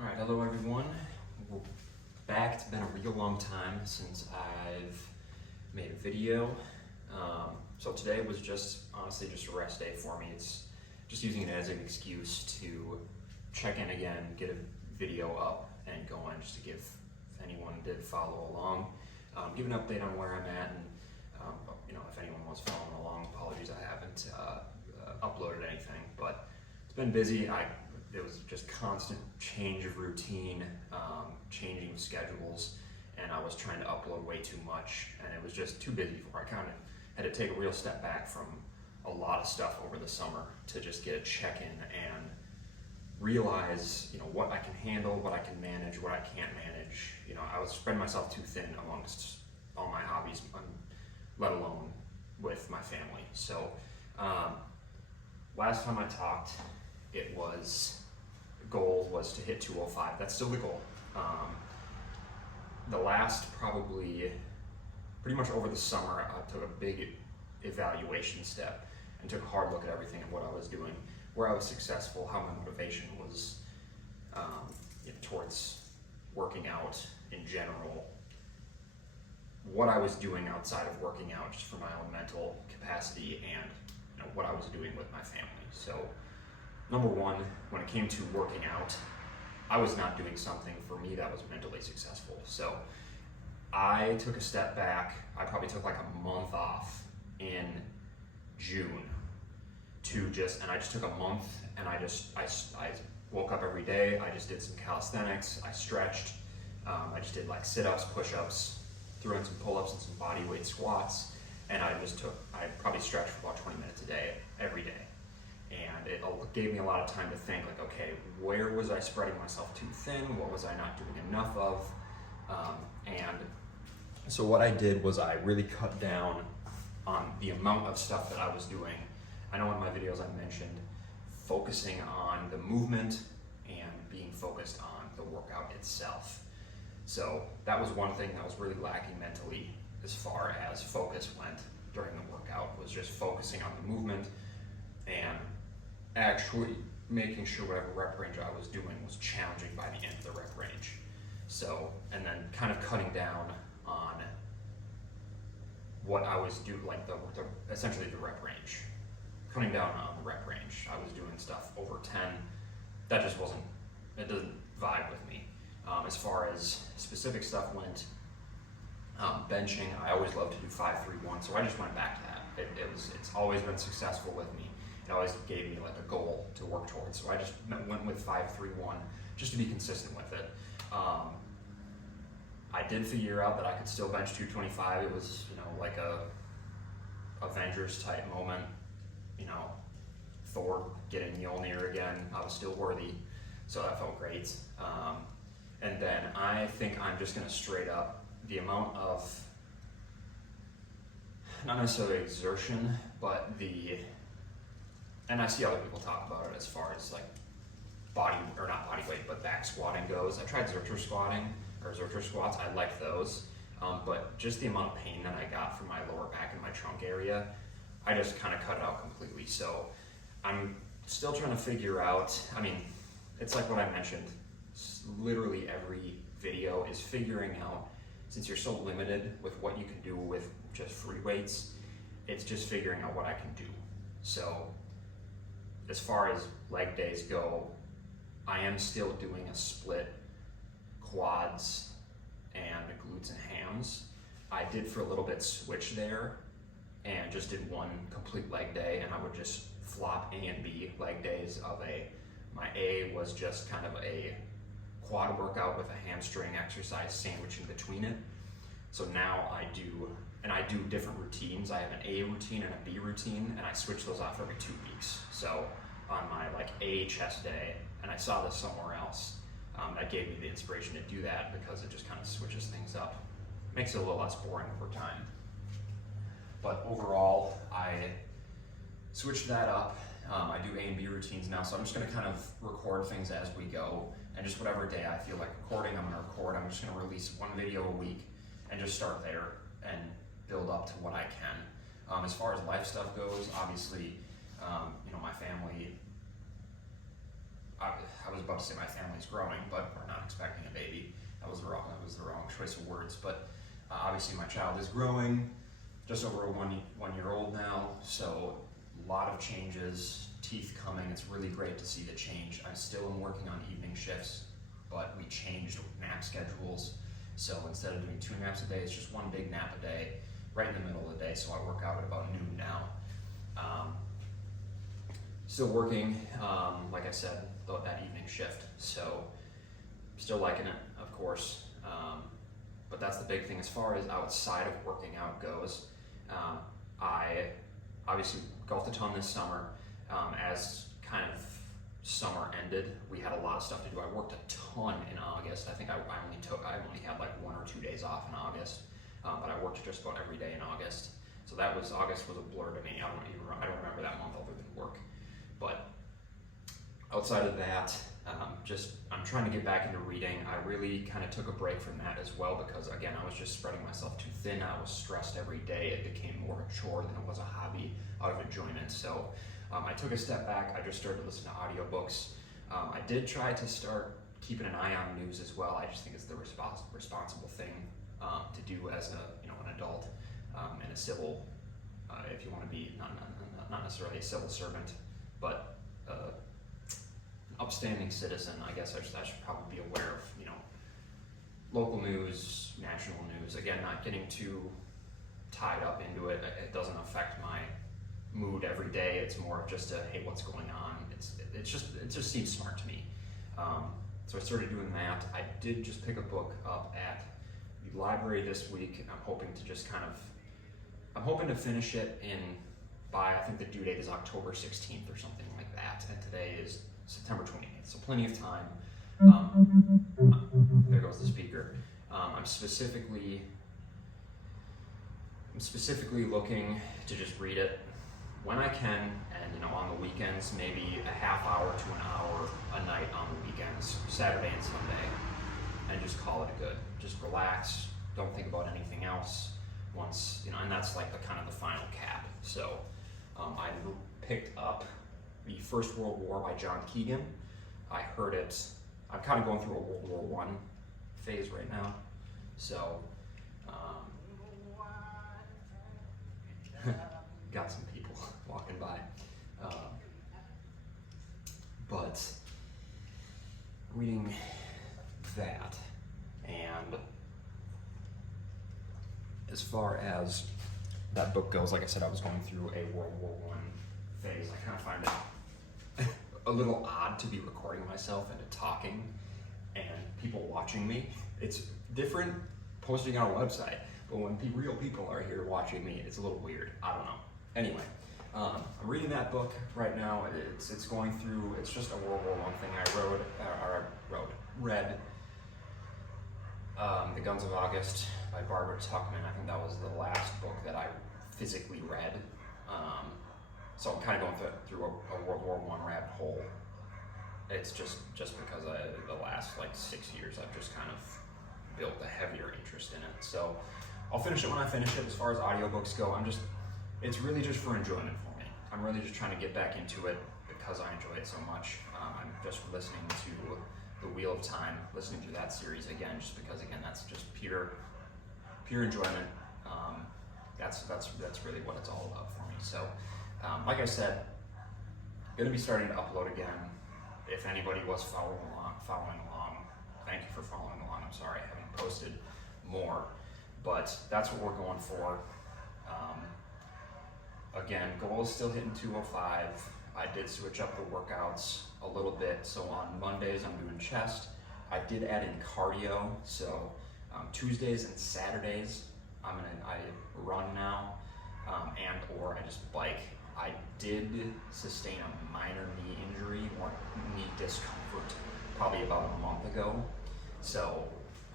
All right, hello everyone. We're back. It's been a real long time since I've made a video. So today was just honestly just a rest day for me. It's just using it as an excuse to check in again, get a video up and going, just to give, if anyone did follow along, give an update on where I'm at, and if anyone was following along, apologies I haven't uploaded anything, but it's been busy. It was just constant change of routine, changing schedules, and I was trying to upload way too much, and it was just too busy for. I kind of had to take a real step back from a lot of stuff over the summer to just get a check-in and realize, what I can handle, what I can manage, what I can't manage. I was spreading myself too thin amongst all my hobbies, let alone with my family. So last time I talked, the goal was to hit 205. That's still the goal. The last pretty much over the summer, I took a big evaluation step and took a hard look at everything and what I was doing, where I was successful, how my motivation was towards working out in general, what I was doing outside of working out just for my own mental capacity, and what I was doing with my family. So number one, when it came to working out, I was not doing something for me that was mentally successful. So I took a step back. I probably took like a month off in June and I just took a month, and I woke up every day. I just did some calisthenics. I stretched. I just did like sit-ups, push-ups, threw in some pull-ups and some body weight squats. And I probably stretched for about 20 minutes a day, every day. And it gave me a lot of time to think, like, okay, where was I spreading myself too thin? What was I not doing enough of? And so what I did was I really cut down on the amount of stuff that I was doing. I know in my videos I mentioned focusing on the movement and being focused on the workout itself. So that was one thing that was really lacking mentally as far as focus went during the workout, was just focusing on the movement and actually making sure whatever rep range I was doing was challenging by the end of the rep range. So, and then kind of cutting down on what I was doing, like essentially the rep range. Cutting down on the rep range. I was doing stuff over 10. That just it doesn't vibe with me. As far as specific stuff went, benching, I always loved to do 5-3-1, so I just went back to that. It's always been successful with me. It always gave me like a goal to work towards, so I just went with 5-3-1 just to be consistent with it. I did figure out that I could still bench 225. It was like a Avengers type moment. Thor getting Mjolnir again. I was still worthy, so that felt great. And then I think I'm just gonna straight up the amount of, not necessarily exertion, but and I see other people talk about it as far as like not body weight, but back squatting goes. I tried Zercher squats, I liked those, but just the amount of pain that I got from my lower back and my trunk area, I just kind of cut it out completely. So I'm still trying to figure out, it's like what I mentioned, literally every video is figuring out, since you're so limited with what you can do with just free weights, it's just figuring out what I can do. So as far as leg days go, I am still doing a split quads and glutes and hams. I did for a little bit switch there and just did one complete leg day, and I would just flop A and B leg days of my A was just kind of a quad workout with a hamstring exercise sandwich in between it. So now I do different routines. I have an A routine and a B routine, and I switch those off every 2 weeks. So on my A chest day, and I saw this somewhere else, that gave me the inspiration to do that because it just kind of switches things up. Makes it a little less boring over time. But overall, I switched that up. I do A and B routines now, so I'm just gonna kind of record things as we go, and just whatever day I feel like recording, I'm gonna record. I'm just gonna release one video a week and just start there and build up to what I can. As far as life stuff goes, obviously, my family I was about to say my family's growing, but we're not expecting a baby. That was the wrong choice of words. But obviously my child is growing, just over a 1 year old now. So a lot of changes, teeth coming. It's really great to see the change. I still am working on evening shifts, but we changed nap schedules. So instead of doing 2 naps a day, it's just 1 big nap a day, right in the middle of the day. So I work out at about noon now. Still working, like I said, that evening shift. So still liking it, of course. But that's the big thing as far as outside of working out goes. I obviously golfed a ton this summer. As kind of summer ended, we had a lot of stuff to do. I worked a ton in August. I think I only had like 1 or 2 days off in August, but I worked just about every day in August. So August was a blur to me. I don't remember that month other than work. But outside of that, I'm trying to get back into reading. I really kind of took a break from that as well because, again, I was just spreading myself too thin. I was stressed every day. It became more of a chore than it was a hobby out of enjoyment. So I took a step back. I just started to listen to audiobooks. I did try to start keeping an eye on news as well. I just think it's the responsible thing to do as an adult and a civil, if you want to be not necessarily a civil servant, but upstanding citizen. I guess I should probably be aware of, local news, national news. Again, not getting too tied up into it. It doesn't affect my mood every day. It's more of just hey, what's going on? It just seems smart to me. So I started doing that. I did just pick a book up at the library this week. I'm hoping to finish it by, I think the due date is October 16th or something like that, and today is September 28th, so plenty of time. There goes the speaker. I'm specifically looking to just read it when I can, and on the weekends, maybe a half hour to an hour a night on the weekends, Saturday and Sunday, and just call it good. Just relax, don't think about anything else. Once, and that's like the kind of the final cap. So I picked up the First World War by John Keegan. I heard it. I'm kind of going through a World War I phase right now. So got some people walking by. But reading that, and as far as that book goes, like I said, I was going through a World War I phase. I kind of find it a little odd to be recording myself and talking and people watching me. It's different posting on a website, but when real people are here watching me, it's a little weird. I don't know. Anyway, I'm reading that book right now. It's going through. It's just a World War I thing. I read The Guns of August by Barbara Tuchman. I think that was the last book that I physically read. So I'm kind of going through a World War I rabbit hole. It's just because the last 6 years I've just kind of built a heavier interest in it. So I'll finish it when I finish it. As far as audiobooks go, it's really just for enjoyment for me. I'm really just trying to get back into it because I enjoy it so much. I'm just listening to The Wheel of Time, listening through that series again, just because that's just pure enjoyment. That's really what it's all about for me. So, like I said, I'm gonna be starting to upload again. If anybody was following along, thank you for following along. I'm sorry I haven't posted more, but that's what we're going for. Again, goal is still hitting 205. I did switch up the workouts a little bit. So on Mondays, I'm doing chest. I did add in cardio. So Tuesdays and Saturdays, I run now, or I just bike. I did sustain a minor knee injury or knee discomfort probably about a month ago. So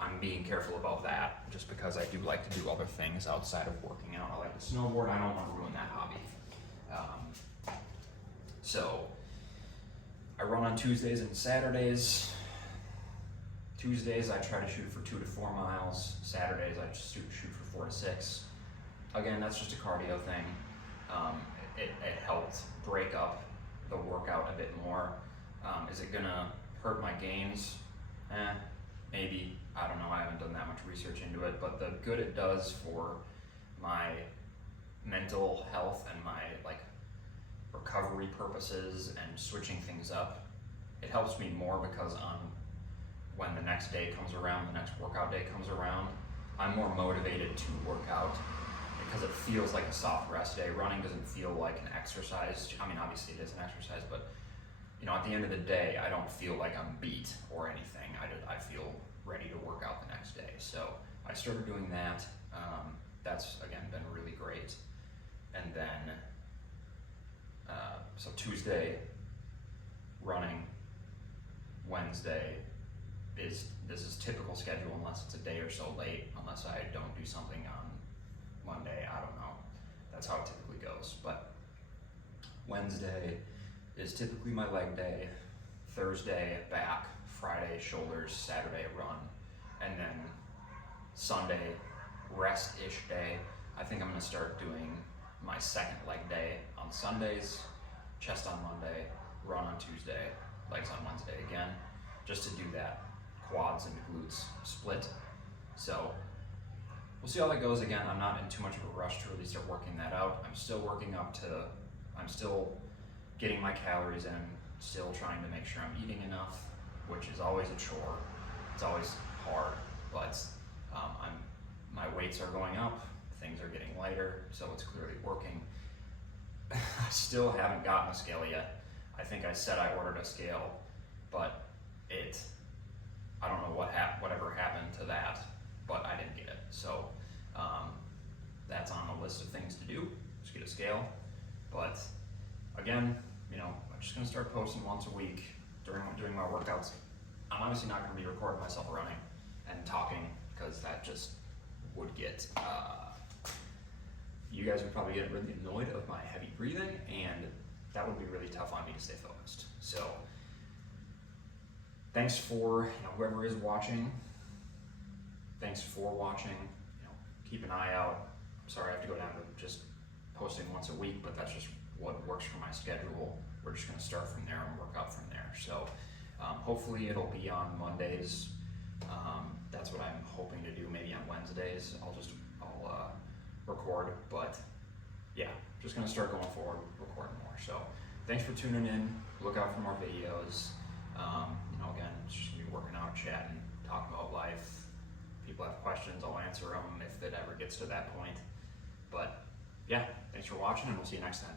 I'm being careful about that just because I do like to do other things outside of working out. I like to snowboard. I don't want to ruin that hobby. So I run on Tuesdays and Saturdays. Tuesdays I try to shoot for 2 to 4 miles. Saturdays I just shoot for 4 to 6. Again, that's just a cardio thing. It helped break up the workout a bit more. Is it gonna hurt my gains? Maybe. I don't know. I haven't done that much research into it, but the good it does for my mental health and my like recovery purposes and switching things up, it helps me more because when the next day comes around, the next workout day comes around, I'm more motivated to work out because it feels like a soft rest day. Running doesn't feel like an exercise. I mean, obviously it is an exercise, but you know, at the end of the day, I don't feel like I'm beat or anything. I feel ready to work out the next day. So I started doing that. That's again been really great. And then, so Tuesday, running. Wednesday this is typical schedule unless it's a day or so late, unless I don't do something on Monday, I don't know. That's how it typically goes. But Wednesday is typically my leg day. Thursday, back. Friday, shoulders. Saturday, run. And then Sunday, rest-ish day. I think I'm gonna start doing my second leg day on Sundays, chest on Monday, run on Tuesday, legs on Wednesday again, just to do that quads and glutes split. So we'll see how that goes. Again, I'm not in too much of a rush to really start working that out. I'm still getting my calories in, still trying to make sure I'm eating enough, which is always a chore. It's always hard, but my weights are going up, things are getting lighter, so it's clearly working. I still haven't gotten a scale yet. I think I said I ordered a scale, but I don't know whatever happened to that, but I didn't get it. So that's on the list of things to do, just get a scale. But again, you know, I'm just gonna start posting once a week during my workouts. I'm obviously not gonna be recording myself running and talking because that just would get, you guys would probably get really annoyed of my heavy breathing, and that would be really tough on me to stay focused. So thanks for, you know, whoever is watching, thanks for watching. You know, keep an eye out. I'm sorry I have to go down to just posting once a week, but that's just what works for my schedule. We're just gonna start from there and work out from there. So hopefully it'll be on Mondays. That's what I'm hoping to do. Maybe on Wednesdays, I'll record, but yeah, just gonna start going forward, recording more. So thanks for tuning in. Look out for more videos. You know, again, it's just gonna be working out, chatting, talking about life. People have questions, I'll answer them if it ever gets to that point. But yeah, thanks for watching, and we'll see you next time.